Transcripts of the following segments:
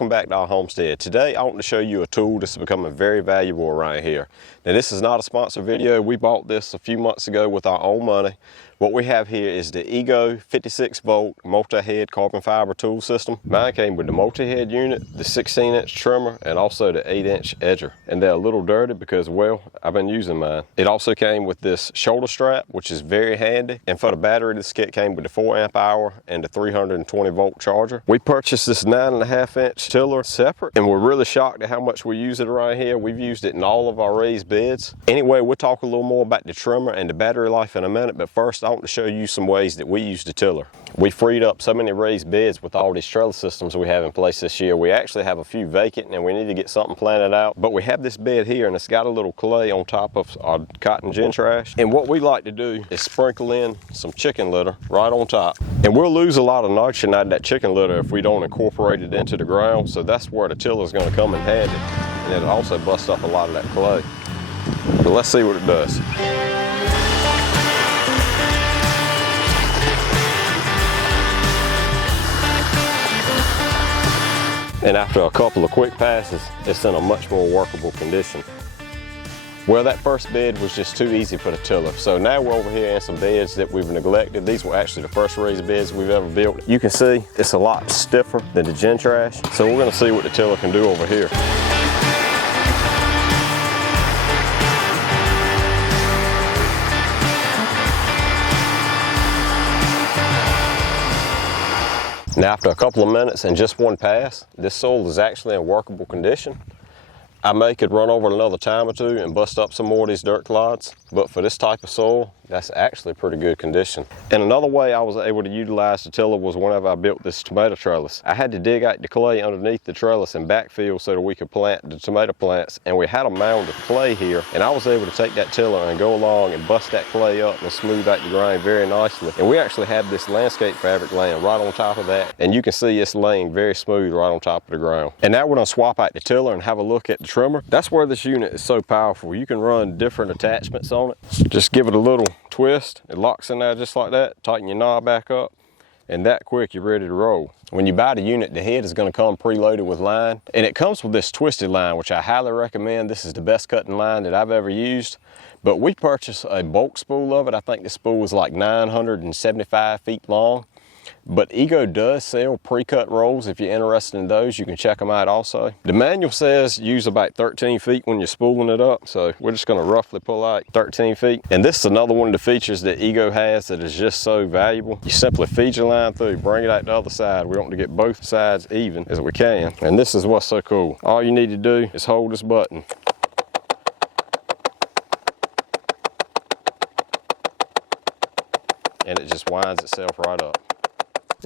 welcome back to our homestead. Today I want to show you a tool that's becoming very valuable around here. Now this is not a sponsored video. We bought this a few months ago with our own money. What we have here is the EGO 56 volt multi-head carbon fiber tool system. Mine came with the multi-head unit, the 16-inch trimmer, and also the 8-inch edger. And they're a little dirty because, well, I've been using mine. It also came with this shoulder strap, which is very handy. And for the battery, this kit came with the 4 amp hour and the 320 volt charger. We purchased this 9.5-inch tiller separate, and we're really shocked at how much we use it around here. We've used it in all of our raised beds. Anyway, we'll talk a little more about the trimmer and the battery life in a minute, but first I want to show you some ways that we use the tiller. We freed up so many raised beds with all these trellis systems we have in place this year. We actually have a few vacant and we need to get something planted out, but we have this bed here and it's got a little clay on top of our cotton gin trash. And what we like to do is sprinkle in some chicken litter right on top. And we'll lose a lot of nitrogen out of that chicken litter if we don't incorporate it into the ground, so that's where the tiller is going to come in handy. And it'll also bust up a lot of that clay. But let's see what it does. And after a couple of quick passes, it's in a much more workable condition. Well, that first bed was just too easy for the tiller. So now we're over here in some beds that we've neglected. These were actually the first raised beds we've ever built. You can see it's a lot stiffer than the gin trash. So we're gonna see what the tiller can do over here. Now after a couple of minutes and just one pass, this soil is actually in workable condition. I may could run over another time or two and bust up some more of these dirt clods, but for this type of soil, that's actually pretty good condition. And another way I was able to utilize the tiller was whenever I built this tomato trellis. I had to dig out the clay underneath the trellis and backfill so that we could plant the tomato plants, and we had a mound of clay here, and I was able to take that tiller and go along and bust that clay up and smooth out the ground very nicely. And we actually have this landscape fabric laying right on top of that, and you can see it's laying very smooth right on top of the ground. And now we're going to swap out the tiller and have a look at the trimmer. That's where this unit is so powerful. You can run different attachments on it. Just give it a little twist, it locks in there just like that. Tighten your knob back up, and that quick you're ready to roll. When you buy the unit, the head is going to come preloaded with line, and it comes with this twisted line, which I highly recommend. This is the best cutting line that I've ever used. But we purchased a bulk spool of it. I think the spool was like 975 feet long. But EGO does sell pre-cut rolls. If you're interested in those, you can check them out also. The manual says use about 13 feet when you're spooling it up, so we're just going to roughly pull out 13 feet. And this is another one of the features that EGO has that is just so valuable. You simply feed your line through, bring it out the other side. We want to get both sides even as we can. And this is what's so cool. All you need to do is hold this button. And it just winds itself right up.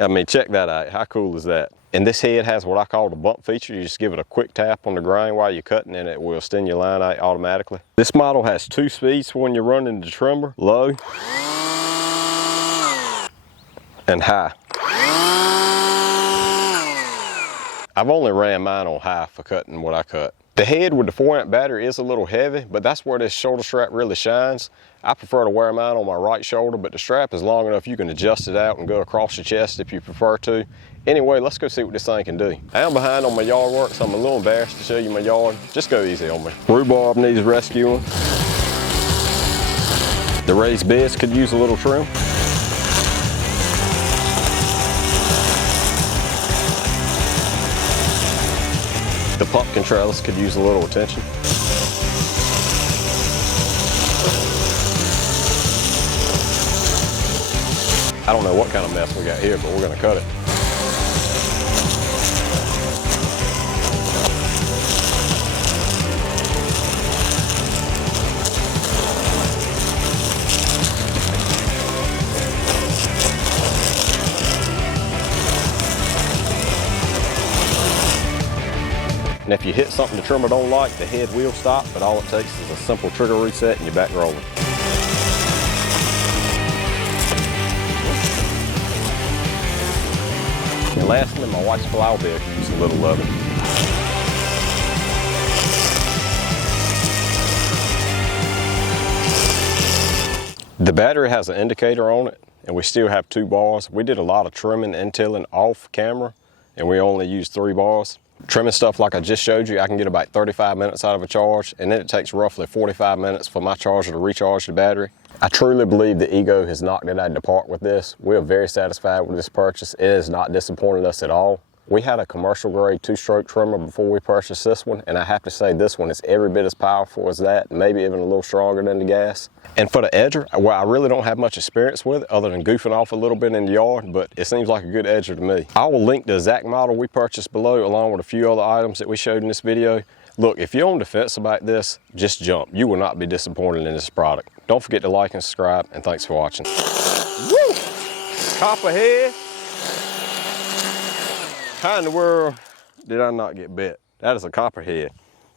I mean, check that out. How cool is that? And this head has what I call the bump feature. You just give it a quick tap on the grind while you're cutting, and it will extend your line out automatically. This model has 2 speeds for when you're running the trimmer, low and high. I've only ran mine on high for cutting what I cut. The head with the 4 amp battery is a little heavy, but that's where this shoulder strap really shines. I prefer to wear mine on my right shoulder, but the strap is long enough you can adjust it out and go across your chest if you prefer to. Anyway, let's go see what this thing can do. I am behind on my yard work, so I'm a little embarrassed to show you my yard. Just go easy on me. Rhubarb needs rescuing. The raised beds could use a little trim. The pumpkin trellis could use a little attention. I don't know what kind of mess we got here, but we're gonna cut it. And if you hit something the trimmer don't like, the head will stop, but all it takes is a simple trigger reset and you're back rolling. And lastly, my wife's flower bed can use a little loving. The battery has an indicator on it, and we still have 2 bars. We did a lot of trimming and tilling off camera, and we only used 3 bars. Trimming stuff like I just showed you, I can get about 35 minutes out of a charge, and then it takes roughly 45 minutes for my charger to recharge the battery. I truly believe that EGO has knocked it out of the park with this. We are very satisfied with this purchase. It has not disappointed us at all. We had a commercial grade 2-stroke trimmer before we purchased this one, and I have to say this one is every bit as powerful as that, maybe even a little stronger than the gas. And for the edger, well, I really don't have much experience with it other than goofing off a little bit in the yard, but it seems like a good edger to me. I will link the exact model we purchased below along with a few other items that we showed in this video. Look, if you're on the fence about this, just jump. You will not be disappointed in this product. Don't forget to like and subscribe, and thanks for watching. Woo! Copperhead. How in the world did I not get bit? That is a copperhead.